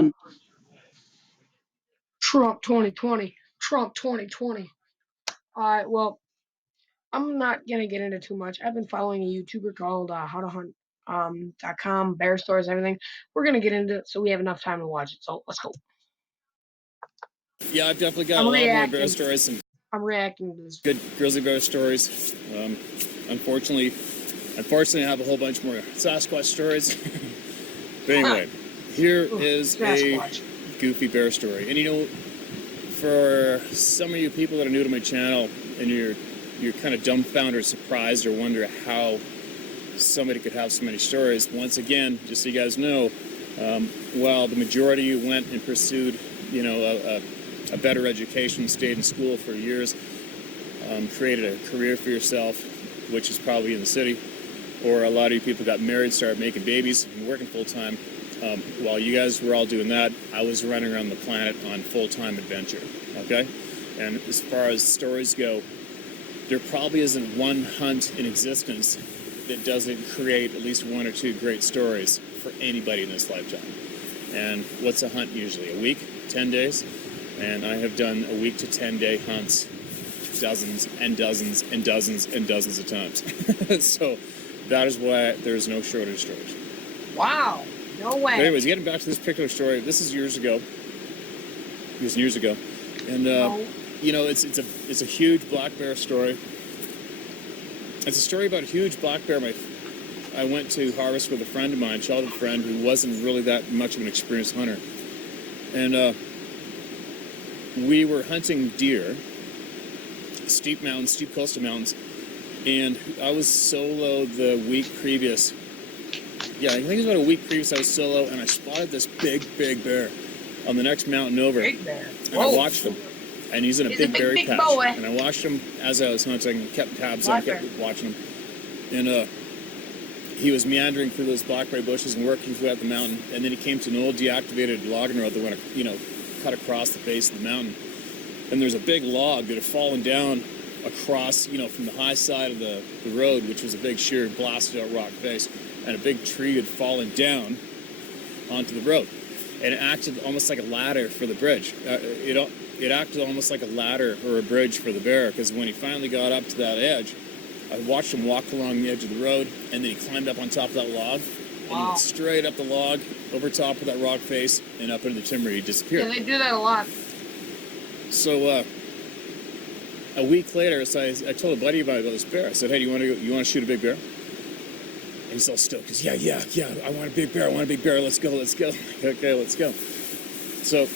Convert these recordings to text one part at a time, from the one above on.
done. Trump 2020. Trump 2020. All right, well, I'm not gonna get into too much. I've been following a YouTuber called How to Hunt .com, bear stories, everything. We're gonna get into it so we have enough time to watch it. So let's go. Yeah, I've definitely got I'm a lot more bear reacting. stories, some I'm reacting to this. good grizzly bear stories. Unfortunately, I have a whole bunch more Sasquatch stories. But anyway, here is Sasquatch. a goofy bear story. And you know, for some of you people that are new to my channel and you're kind of dumbfounded or surprised or wonder how somebody could have so many stories, once again, just so you guys know, while the majority of you went and pursued, you know, a better education, stayed in school for years, created a career for yourself, which is probably in the city, or a lot of you people got married, started making babies, and working full-time. While you guys were all doing that, I was running around the planet on full-time adventure, okay? And as far as stories go, there probably isn't one hunt in existence that doesn't create at least one or two great stories for anybody in this lifetime. And what's a hunt usually? A week? 10 days? And I have done a week to 10-day hunts dozens and dozens and dozens and dozens of times. So that is why there's no shortage of stories. Wow. No way. But anyways, getting back to this particular story, this is years ago. It was years ago. And, you know, it's a huge black bear story. It's a story about a huge black bear. I went to harvest with a friend of mine, childhood friend, who wasn't really that much of an experienced hunter. And we were hunting deer, steep mountains, steep coastal mountains, and I was solo the week previous. Yeah, I think it was about a week previous I was solo, and I spotted this big bear on the next mountain over. Big bear. And I watched him. And he's in a big berry patch. Boy. And I watched him as I was hunting, kept tabs on, kept watching him. And he was meandering through those blackberry bushes and working throughout the mountain. And then he came to an old deactivated logging road that went, you know, cut across the base of the mountain. And there's a big log that had fallen down across, you know, from the high side of the road, which was a big sheer blasted out rock face. And a big tree had fallen down onto the road. And it acted almost like a ladder for the bridge. It acted almost like a ladder or a bridge for the bear, because when he finally got up to that edge, I watched him walk along the edge of the road, and then he climbed up on top of that log, and he went straight up the log, over top of that rock face, and up into the timber. He disappeared. Yeah, they do that a lot. So a week later, so I told a buddy about this bear. I said, "Hey, you want to shoot a big bear?" And he's all stoked. He says, "Yeah, I want a big bear. Let's go." Okay, let's go. So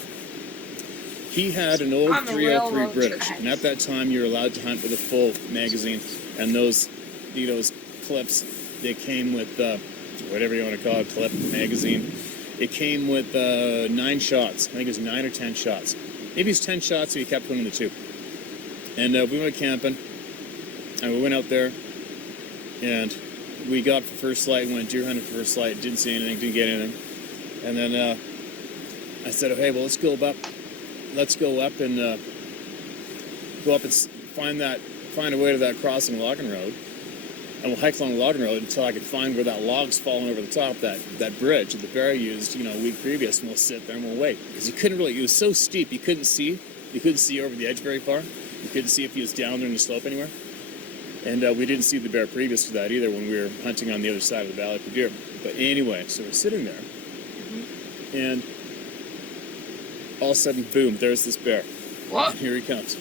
he had an old 303 British, and at that time you were allowed to hunt with a full magazine, and those clips, they came with whatever you want to call it, clip, magazine. It came with 9 shots. I think it was 9 or 10 shots. Maybe it's 10 shots, so he kept one in the tube. And we went camping, and we went out there, and we got for first light, went deer hunting for first light, didn't see anything, didn't get anything. And then I said, "Oh, hey, well, let's go up and find a way to that crossing logging road, and we'll hike along the logging road until I could find where that log's falling over the top, that bridge that the bear used, you know, a week previous, and we'll sit there and we'll wait." Because it was so steep, you couldn't see over the edge very far. You couldn't see if he was down there in the slope anywhere. And we didn't see the bear previous to that either when we were hunting on the other side of the valley for deer. But anyway, so we're sitting there, and all of a sudden, boom, there's this bear. What? And here he comes.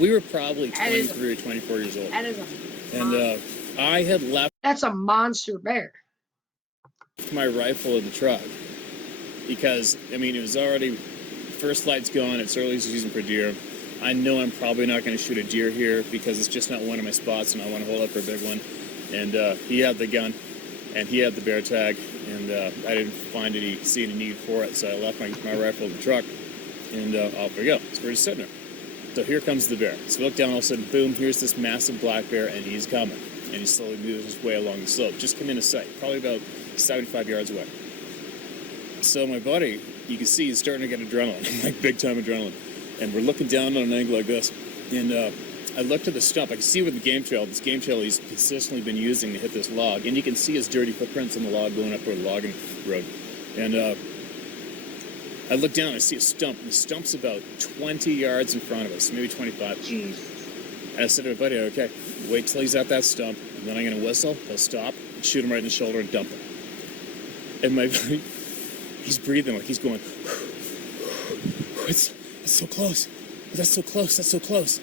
We were probably 23 or 24 years old. That is and I had left that's a monster bear. my rifle in the truck because, I mean, it was already, first light's gone, it's early season for deer. I know I'm probably not going to shoot a deer here because it's just not one of my spots, and I want to hold up for a big one. And he had the gun, and he had the bear tag, and I didn't see any need for it, so I left my rifle in the truck, and off we go. So we're just sitting there. So here comes the bear. So we look down, all of a sudden, boom, here's this massive black bear, and he's coming. And he slowly moves his way along the slope. Just come into sight, probably about 75 yards away. So my buddy, you can see he's starting to get adrenaline, like big time adrenaline. And we're looking down on an angle like this. And I looked at the stump. I can see with the game trail, this game trail he's consistently been using to hit this log. And you can see his dirty footprints on the log going up toward the logging road. And I look down, I see a stump, and the stump's about 20 yards in front of us, maybe 25. Jeez. And I said to my buddy, okay, wait till he's at that stump, and then I'm going to whistle, he'll stop, and shoot him right in the shoulder and dump him. And my buddy, he's breathing like he's going, it's so close. That's so close. That's so close.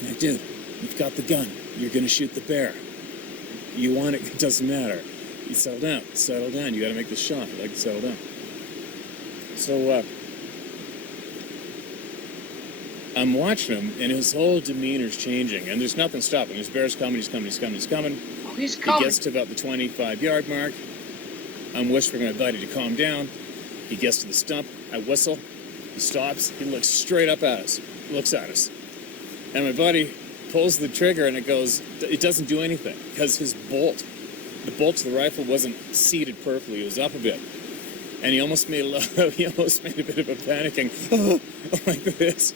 I'm like, dude, you've got the gun. You're going to shoot the bear. You want it, it doesn't matter. You settle down. Settle down. You got to make the shot. You like to settle down. So, I'm watching him, and his whole demeanor's changing, and there's nothing stopping. There's bears coming, he's coming, he's coming, he's coming. Oh, he's coming. He gets to about the 25-yard mark. I'm whispering my buddy to calm down. He gets to the stump. I whistle. He stops. He looks straight up at us. Looks at us. And my buddy pulls the trigger, and it doesn't do anything, because the bolt to the rifle wasn't seated perfectly. It was up a bit. And he almost made a bit of a panicking, like this.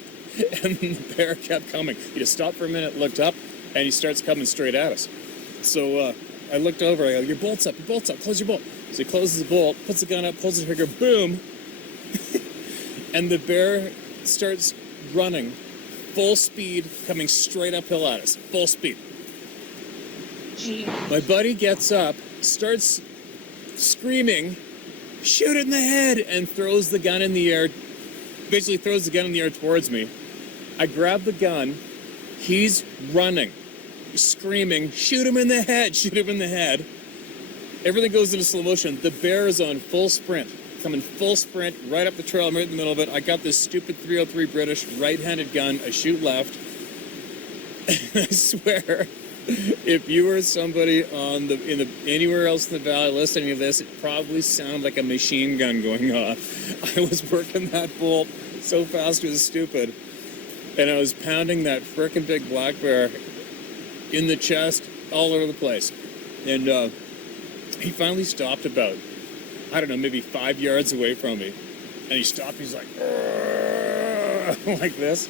And the bear kept coming. He just stopped for a minute, looked up, and he starts coming straight at us. So I looked over, I go, your bolt's up, close your bolt. So he closes the bolt, puts the gun up, pulls the trigger, boom! And the bear starts running, full speed, coming straight uphill at us, full speed. Jeez. My buddy gets up, starts screaming, shoot it in the head, and throws the gun in the air, basically throws the gun in the air towards me. I grab the gun, he's running, screaming, shoot him in the head, shoot him in the head. Everything goes into slow motion. The bear is on full sprint, coming full sprint, right up the trail. I'm right in the middle of it. I got this stupid .303 British right-handed gun. I shoot left. I swear, if you were somebody anywhere else in the valley listening to this, it probably sounded like a machine gun going off. I was working that bolt so fast it was stupid. And I was pounding that frickin' big black bear in the chest, all over the place. And he finally stopped about, I don't know, maybe 5 yards away from me. And he stopped, he's like, like this.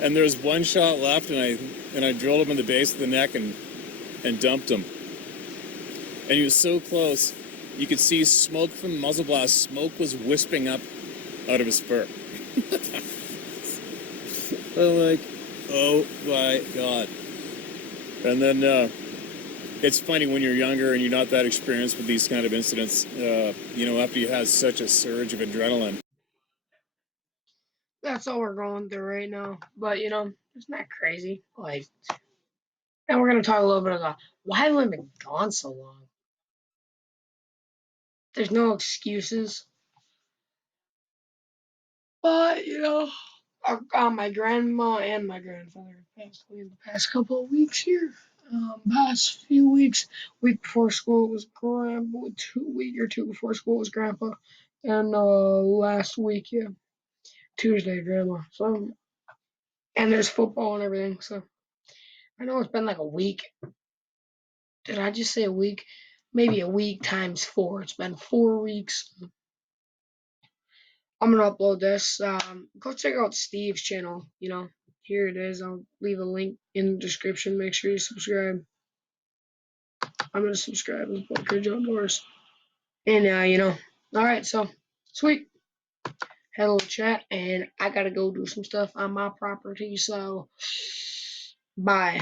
And there was one shot left, and I drilled him in the base of the neck and dumped him. And he was so close, you could see smoke from the muzzle blast. Smoke was wisping up out of his fur. I'm like, oh my God. And then it's funny when you're younger and you're not that experienced with these kind of incidents, after you have such a surge of adrenaline. That's all we're going through right now. But, it's not crazy. Like, and we're going to talk a little bit about why have we been gone so long? There's no excuses. But, my grandma and my grandfather passed away in the past couple of weeks here. Past few weeks. Week before school was grandpa. Week or two before school was grandpa. And last week, yeah, Tuesday, grandma. So, and there's football and everything. So, I know it's been like a week. Did I just say a week? Maybe a week times 4. It's been 4 weeks. I'm gonna upload this. Go check out Steve's channel. Here it is. I'll leave a link in the description. Make sure you subscribe. I'm gonna subscribe as Bullet Courage Outdoors. And all right. So sweet. Had a little chat, and I gotta go do some stuff on my property. So bye.